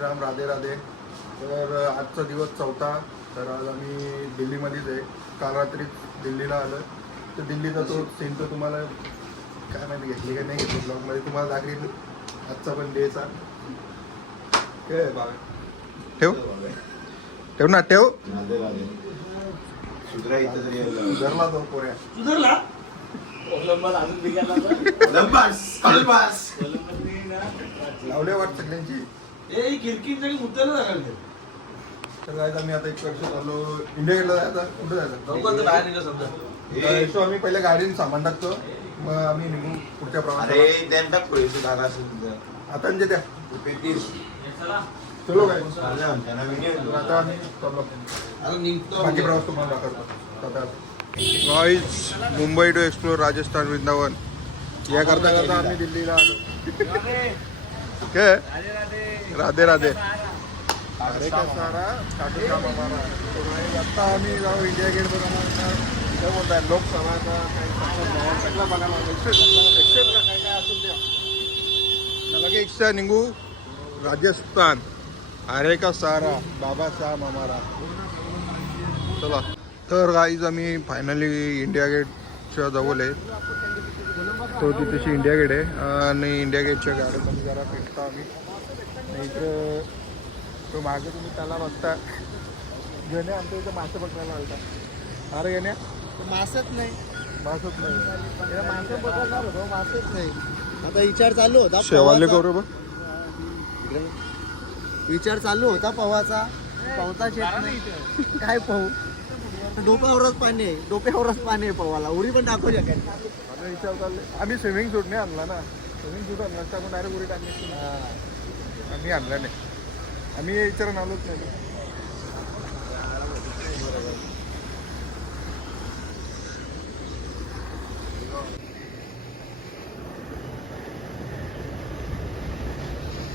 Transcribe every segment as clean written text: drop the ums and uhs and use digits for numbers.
श्रीराम, राधे राधे. तर आजचा दिवस चौथा. तर आज आम्ही दिल्लीमध्येच आहे. काल रात्री दिल्लीला आलं. तर दिल्लीचा तो सीन तर तुम्हाला काय माहिती घेतली का नाही घेतली ब्लॉगमध्ये तुम्हाला दाखवेल. आजचा पण डेचा ठेव ठेव ना ठेव. सुधारला तो पोऱ्या सुधारला लावले वाट सगळ्यांची. तर जायचं आम्ही आता 1 वर्ष झालो इंडिया गेटला जायचं. कुठं जायचं आम्ही पहिल्या गाडीने सामान टाकतो मग आम्ही निघू पुढच्या प्रवासाला. आता म्हणजे त्या चलो काय आता आम्ही बाकी प्रवास तुम्हाला दाखवतो. Guys Mumbai to explore Rajasthan Vrindavan या करता करता आम्ही दिल्लीला आलो. काय राधे राधे. अरे का सारा काटू काम आम्हाला. आता आम्ही जाऊ इंडिया गेट बघा काय बोलताय लोकसभाचा काही बघायला एक्सेप्ट काय काय असेल त्या लगे इच्छा निघू राजस्थान. अरे का सारा बाबा साहेब हमारा. चला तर गाईज आम्ही फायनली इंडिया गेटच्या जवळ आहे. तो तिथेशी इंडिया गेट आहे आणि इंडिया गेटच्या गार्डनमध्ये जरा भेटतो आम्ही. इथं तो मागे तुम्ही त्याला बघता घेणे आमच्या इथं मासे बघायला आलता. अरे घेण्या मासच नाही मासच नाही मासे बघणार होतो मासच नाही. आता विचार चालू होता शेवाले करू बघ. विचार चालू होता पवाचा पवताच येत नाही. काय पाहू डोक्यावरच पाणी आहे. डोक्यावरच पाणी आहे पवाला. उडी पण टाकू शकेल. विचार चालले आम्ही स्विमिंग सूट नाही आणला ना. स्विमिंग सूट आणला असता आपण डायरेक्ट उडी टाकली. आम्ही आणला नाही. आम्ही हे विचारून आलोच नाही.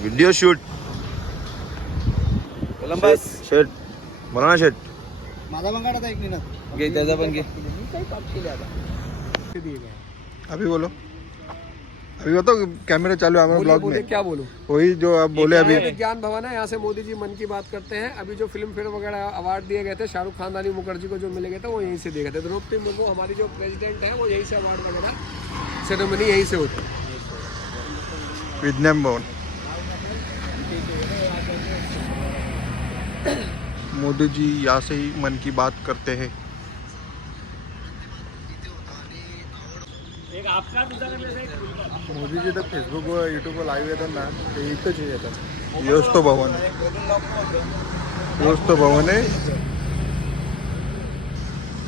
व्हिडिओ शूट कोलंबस शर्ट मला ना शर्ट माझा पण काढा एक मिनिट घे त्याचा पण घे. मी काही पाप केले आता. अभी बोलो. अभी बताओ कैमरा चालू है हमारे ब्लॉग में. क्या बोलूं? वही जो आप बोले अभी. विज्ञान भवन है, यहाँ से मोदी जी मन की बात करते हैं. अभी जो फिल्म फेयर वगैरह अवार्ड दिए गए थे शाहरुख खान रानी मुखर्जी को जो मिले गए थे वो यहीं से दिए गए थे. द्रौपदी मुर्मू हमारी जो प्रेसिडेंट है वो यहीं से अवार्ड वगैरह सेरेमनी यहीं से होती है. विज्ञान भवन. मोदी जी यहाँ से ही मन की बात करते हैं. मोदी जी तर फेसबुकवर यूट्यूबवर लाईव्ह येतात ना ते इथंच येतात. योच तो भवन आहे. योच तो भवन आहे.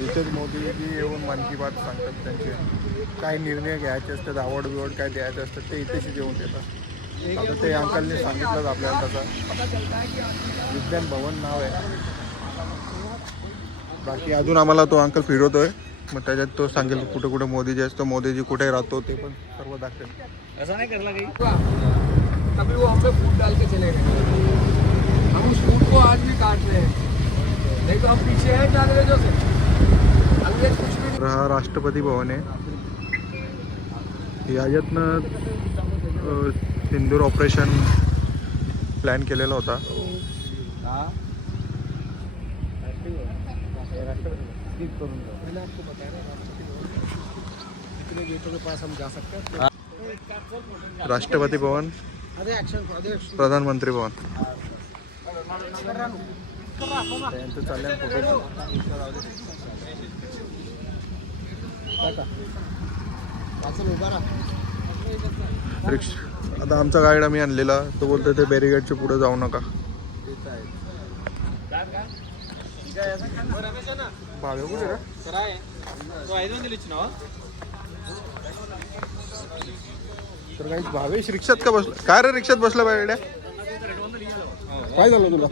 इथेच मोदीजी येऊन मन की बात सांगतात. त्यांचे काय निर्णय घ्यायचे असतात आवड बिवड काय द्यायचे असतात ते इथेच येऊन देतात. आता ते अंकलने सांगितलंच आपल्याला तसं विज्ञान भवन नाव आहे. बाकी अजून आम्हाला तो अंकल फिरवतोय मग त्याच्यात तो सांगेल कुठे कुठे मोदीजी असतो मोदीजी कुठे राहतो ते पण सर्व दाखवेल. ऐसा नहीं करना कहीं. तभी वो हम पे फूट डाल के चले गए. हम उस फूट को आज भी काट रहे हैं. नहीं तो हम पीछे हैं क्या अंग्रेजों से. अंग्रेज कुछ भी नहीं. हा राष्ट्रपती भवन आहे. याच्यातनं सिंदूर ऑपरेशन प्लॅन केलेला होता. मैंने आपको बताया ना इतने गेटों के पास हम जा सकते हैं. राष्ट्रपती भवन प्रधानमंत्री भवन त्यांचं चाललंय रिक्षा. आता आमचा गाईड आम्ही आणलेला तो बोलतो ते बॅरिगेडच्या पुढे जाऊ नका. भावे कुठे रे? तर काही भावेश रिक्षात का बसला. काय रे रिक्षात बसला बाहेर. काय झालं तुला.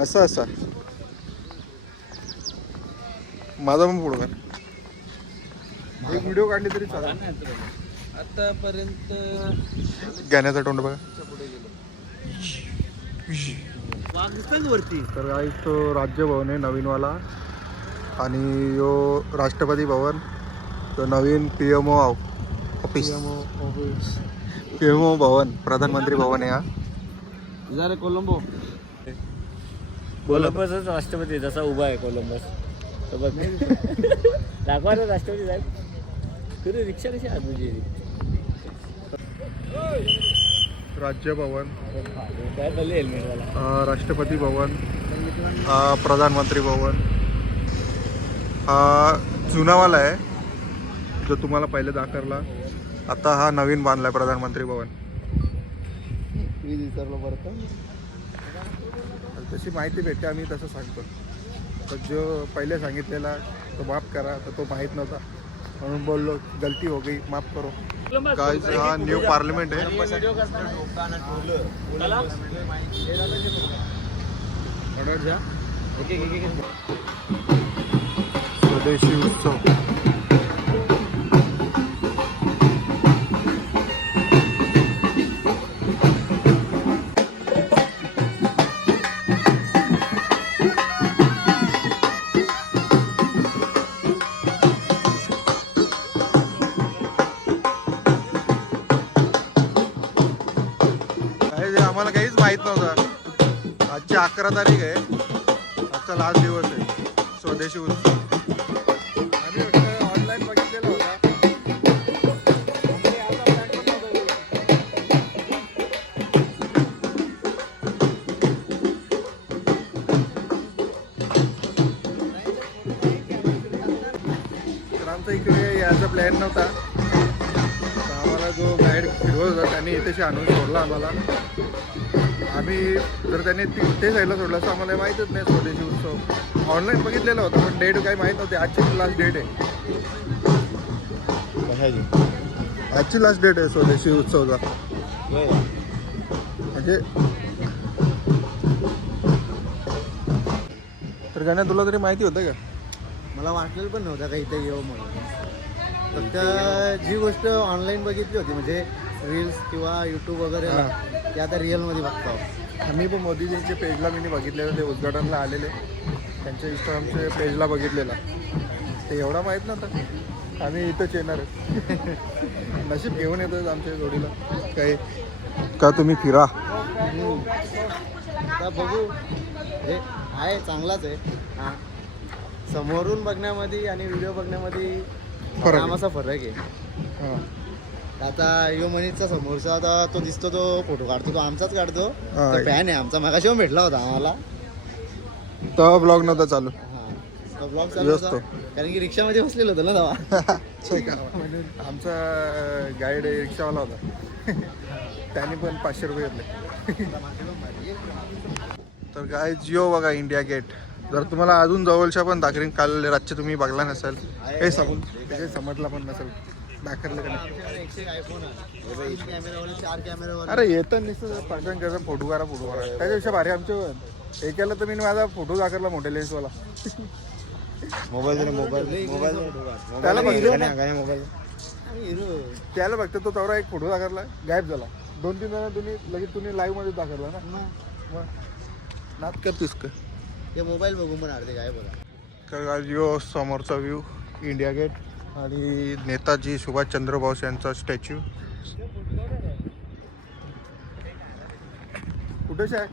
असं असं माझा पण पुढं काय एक व्हिडिओ काढली तरी चालेल. आतापर्यंत गाण्याचा तोंड बघा. वरती तर गाईस तो राज्यभवन आहे नवीनवाला आणि यो राष्ट्रपती भवन तो नवीन PMO ऑफिस. केमो भवन, प्रधानमंत्री भवन आहे हा. जरा कोलंबो कोलंबसच राष्ट्रपती जसा उभा आहे कोलंबस तो बघ दाखवा ना राष्ट्रपती साहेब. तुझी रिक्षा कशी आहे तुझी? राज्य भवन, काय चालली हेल्मेटवाला? राष्ट्रपती भवन, प्रधानमंत्री भवन. हा जुनावाला आहे जो तुम्हाला पहिले दाखवला. आता हा नवीन बांधलाय प्रधानमंत्री भवन. मी विचारलं बरं तशी माहिती भेटते आम्ही तसं सांगतो. तर जो पहिले सांगितलेला तो माफ करा, तर तो माहीत नव्हता म्हणून बोललो गलती हो गई, माफ करो. गाइस हा न्यू पार्लिमेंट आहे. स्वदेशी उत्सव. आम्हाला काहीच माहित नव्हतं. आजची 11 तारीख आहे. आजचा लास्ट दिवस आहे स्वदेशी उत्सव. आम्ही ऑनलाईन बघितलेला होता. तर आमचा इकडे याचा प्लॅन नव्हता. तर आम्हाला जो गाईड फिरवत होता त्यांनी इथेशी आणून सोडला आम्हाला. आम्ही जर त्यांनी ते साईडला सोडलं असं आम्हाला माहीतच नाही. स्वदेशी उत्सव ऑनलाईन बघितलेलं होतं पण डेट काही माहीत नव्हती. आजची लास्ट डेट आहे. आजची लास्ट डेट आहे स्वदेशी उत्सवचा. म्हणजे तर गाण्या तुला तरी माहिती होतं का? मला वाटलेलं पण नव्हतं का इथे येऊ म्हणून. फक्त जी गोष्ट ऑनलाईन बघितली होती म्हणजे रील्स किंवा यूट्यूब वगैरे ते आता रिअलमध्ये बघतो. आम्ही पण मोदीजींच्या पेजला मी बघितलेलं, ते उद्घाटनला आलेले. त्यांच्या इंस्टाग्रामच्या पेजला बघितलेला. ते एवढा माहीत नव्हतं आम्ही इथंच येणार आहे. नशीब घेऊन येतोच आमच्या जोडीला काही का तुम्ही फिरा. आता बघू हे आहे चांगलाच आहे. हां समोरून बघण्यामध्ये आणि व्हिडिओ बघण्यामध्ये फरक कामाचा फरक आहे. हां आता यो मनीचा समोरचा आता तो दिसतो तो फोटो काढतो तो आमचाच काढतो. हा. फॅन आहे आमचा. मगाशी पण भेटला होता आम्हाला. तेव्हा ब्लॉग नव्हता चालू. हां ब्लॉग चालू होता कारण की रिक्षामध्ये बसलेलो होतो ना तेव्हा. आमचा गाईड रिक्षावाला होता. त्याने पण 500 रुपये घेतले. तर काय जिओ बघा इंडिया गेट. जर तुम्हाला अजून जवळच्या पण दाखवीन. काल रातचे तुम्ही बघला नसेल हे सांगून ते समजला पण नसेल दाखवलं का नाही. अरे येतं नुसतं पाठवून त्याचा फोटो काढा त्याच्यापेक्षा भारी आमच्या एकाला तर मी माझा फोटो दाखवला मोठ्या लेन्सवाला. मोबाईल त्याला मोबाईल त्याला बघतो तो तेवढा एक फोटो दाखवला गायब झाला. 2-3 जण तुम्ही लगेच तुम्ही लाईव्ह मध्ये दाखवला ना. मग नात करतोस का? ते मोबाईल बघून पण अर्धे काय बघा. तर जिओ समोरचा व्ह्यू इंडिया गेट आणि नेताजी सुभाषचंद्र बोस यांचा स्टॅच्यू. कुठेच आहे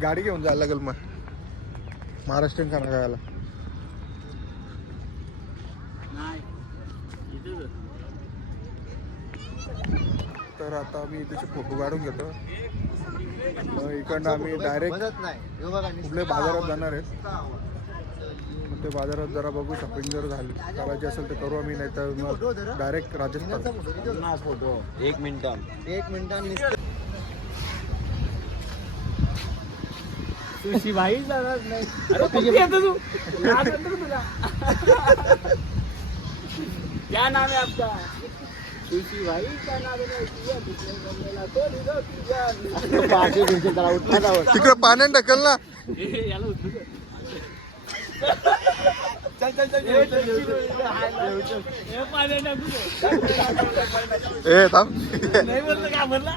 गाडी घेऊन जायला लागेल मग महाराष्ट्रीयन खाना खायला. तर आता आम्ही इथे फोटो काढून घेतो. इकडनं आम्ही डायरेक्ट कुठल्या बाजारात जाणार आहेत. मग ते बाजारात जरा बघू शॉपिंग जर झाली करायची असेल तर करू आम्ही. नाही तर मग डायरेक्ट राजस्थान. फोटो 1 मिनिटात. तुझी भाई जाणार नाही. अरे किती येतो तू? क्या नाम है आपका? तुझी भाई का नाम है. तिकडे पाण्यात ढकल ना. याला उचलू. ए थांब. नाही बोललं का म्हणला.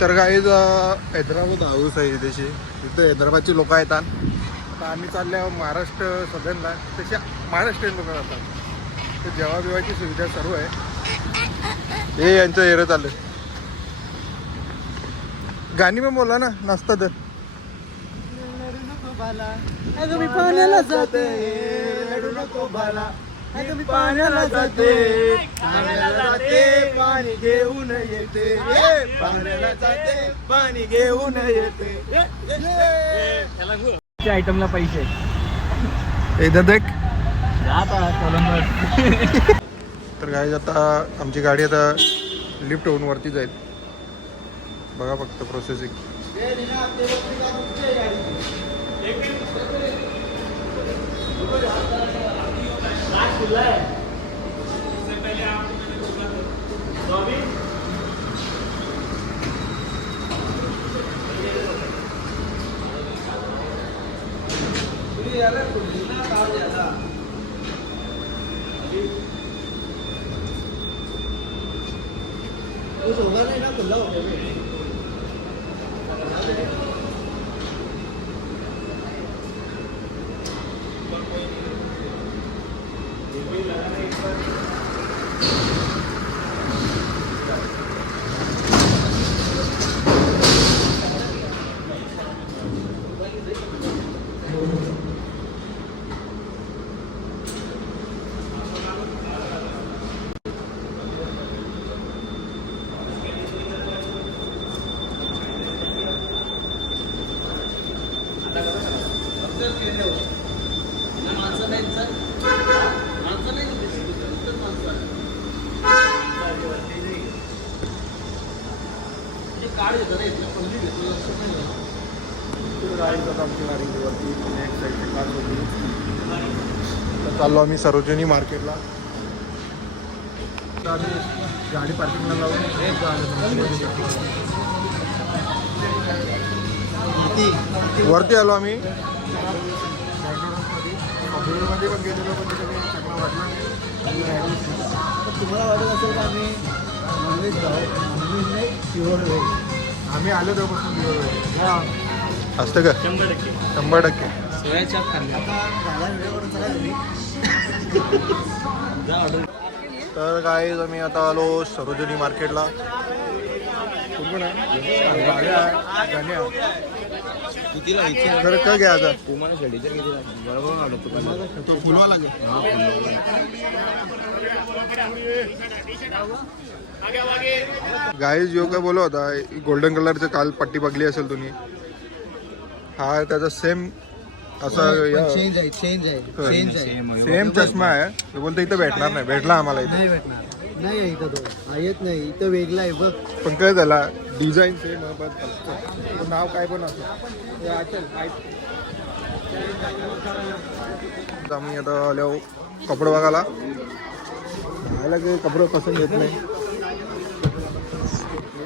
तर काही हैदराबाद हाऊस आहे इथेशी. इथं हैदराबादची लोक येतात. आता आम्ही चालल्या महाराष्ट्र सदनला. तसे महाराष्ट्रीयन लोक जातात. तर जेव्हा बिवायची सुविधा सर्व आहे. हे यांचं एरं चाललं. गाणी पण बोला ना नसतं तर. अगं मी पाण्याला जाते रडू नको बाला. अगं मी पाण्याला जाते पाणी घेऊन येते पाण्याला जाते पाणी घेऊन येते. आयटमला पैसे एकदा देख. कोलंबस. तर काय आता आमची गाडी आता लिफ्ट होऊन वरती जाईल. बघा फक्त प्रोसेसिंग. चाललो आम्ही सरोजिनी मार्केटला. गाडी पार्किंगला लावून वरती आलो आम्ही. मध्ये पण गेलेलो पण तिथे चांगला वाटला. तुम्हाला वाटत असेल का आम्ही नॉनव्हेज खाऊ? नॉनव्हेज नाही प्युअर व्हेज. आम्ही आलो तेव्हापासून असतं का? 100%. तर काय आम्ही आता आलो सरोजिनी मार्केटला. तर का घ्या आता तो फुलवा लागेल. गाईज यो काय बोला होता गोल्डन कलरचं काल पट्टी बघली असेल तुम्ही. हा त्याचा सेम असा चेंज आहे चेंज आहे सेम चष्मा आहे. तो बोलतो इथं भेटणार नाही. भेटला आम्हाला इथे. नाही भेटणार. नाही आहे इथं तो येत नाही. इथं वेगळा आहे बघ. पण काय झाला डिझाईन सेम नाव काय पण असं. आम्ही आता आलो कपडे बघायला. कपडे पसंत येत नाही.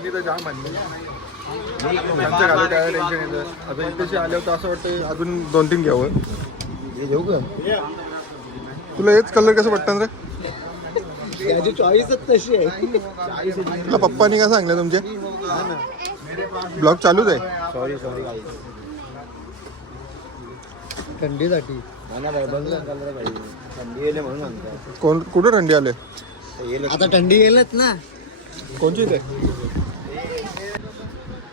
मी तर जाम म्हणले त्यांचं घालू काय टेन्शन येतं. आता इथे आले होतं असं वाटतं अजून 2-3 घ्यावं. हे घेऊ का? तुला हेच कलर कसं वाटतं रे? त्याची चॉईसच तशी आहे. तुला पप्पानी काय सांगलं तुमच्या? ब्लॉग चालूच आहे. सॉरी थंडीसाठी थंडी येईल म्हणून म्हणतात. कुठं थंडी आले? आता थंडी येईलच ना. कोणची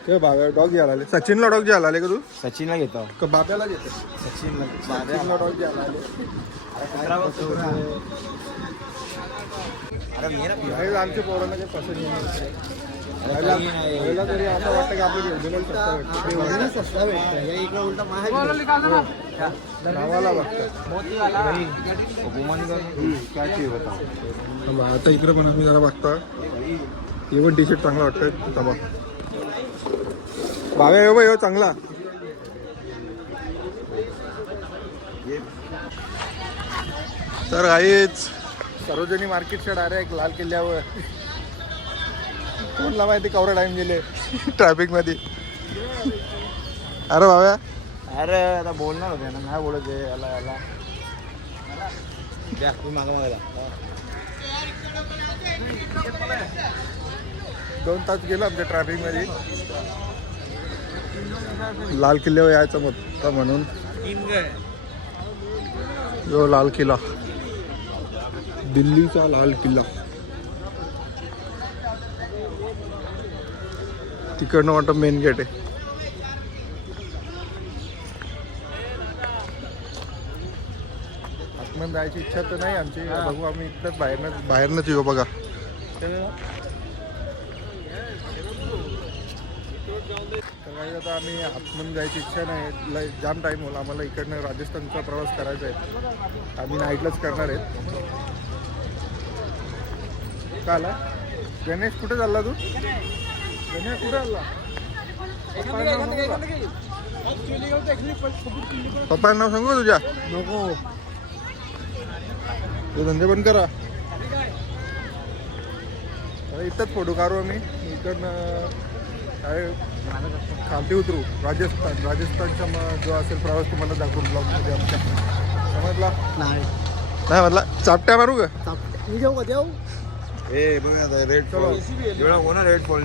ते डॉग घ्यायला आले. सचिनला डॉग घ्यायला आले का तू? सचिनला घेतो. का बाब्याला घेतो? सचिनला डॉग घ्यायला आले. अरे आमच्या पोरांना काही पसंत नाही. पहिला तरी असं वाटतं की आपलं ओरिजिनल सस्ता भेटतं. या इकडे उलटा महाग. नावाला वाटतं. आता इकडे पण आम्ही जरा बघता. हे पण टी शर्ट चांगला वाटतं. बाबा येऊ चांगला. तर काहीच सरोजिनी मार्केटच्या डायरेक्ट लाल किल्ल्यावर. कोणला माहिती केवढा टाइम गेले ट्रॅफिक मध्ये. अरे बाबा अरे आता बोलणार होते ना. नाही बोलत आहे. याला द्या तुम्ही मागा 2 तास गेलो आमच्या ट्रॅफिक मध्ये. लाल किल्ल्यावर यायचं होतं म्हणून. जो लाल किल्ला दिल्लीचा लाल किल्ला. तिकडनं वाटतं मेन गेट आहे. आतमध्ये जायची इच्छा तर नाही आमची. बघू आम्ही इथलंच बाहेरनंच येऊ बघा. तर काही आता आम्ही आतमध्ये जायची इच्छा नाही. जाम टाईम होला. आम्हाला इकडनं राजस्थानचा प्रवास करायचा आहे. आम्ही नाईटलाच करणार आहेत. का आला गणेश? कुठे चालला तू? गणेश कुठे आला? पप्पा नाव सांगू तुझ्या? नको. ते धंदे बंद करा. इथंच फोटो काढू आम्ही. इकडनं काय खालती उतरू. राजस्थानचा मग जो असेल प्रवास तुम्हाला दाखवू ब्लॉगमध्ये आमच्या. समजला? नाही नाही म्हटला चापट्या मारू का? मी जाऊ का देऊ? ए बघा रेड फॉल होणार. Red fall